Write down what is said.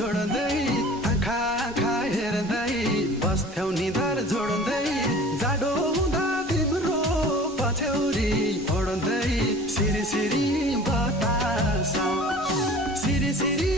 जोड्दै आँखा आँखा हेर्दै बस्थ्यौ निधार जोड्दै जाडो हुँदा तिम्रो पछ्यौरी ओड्दै सिरी सिरी बतास सिरी सिरी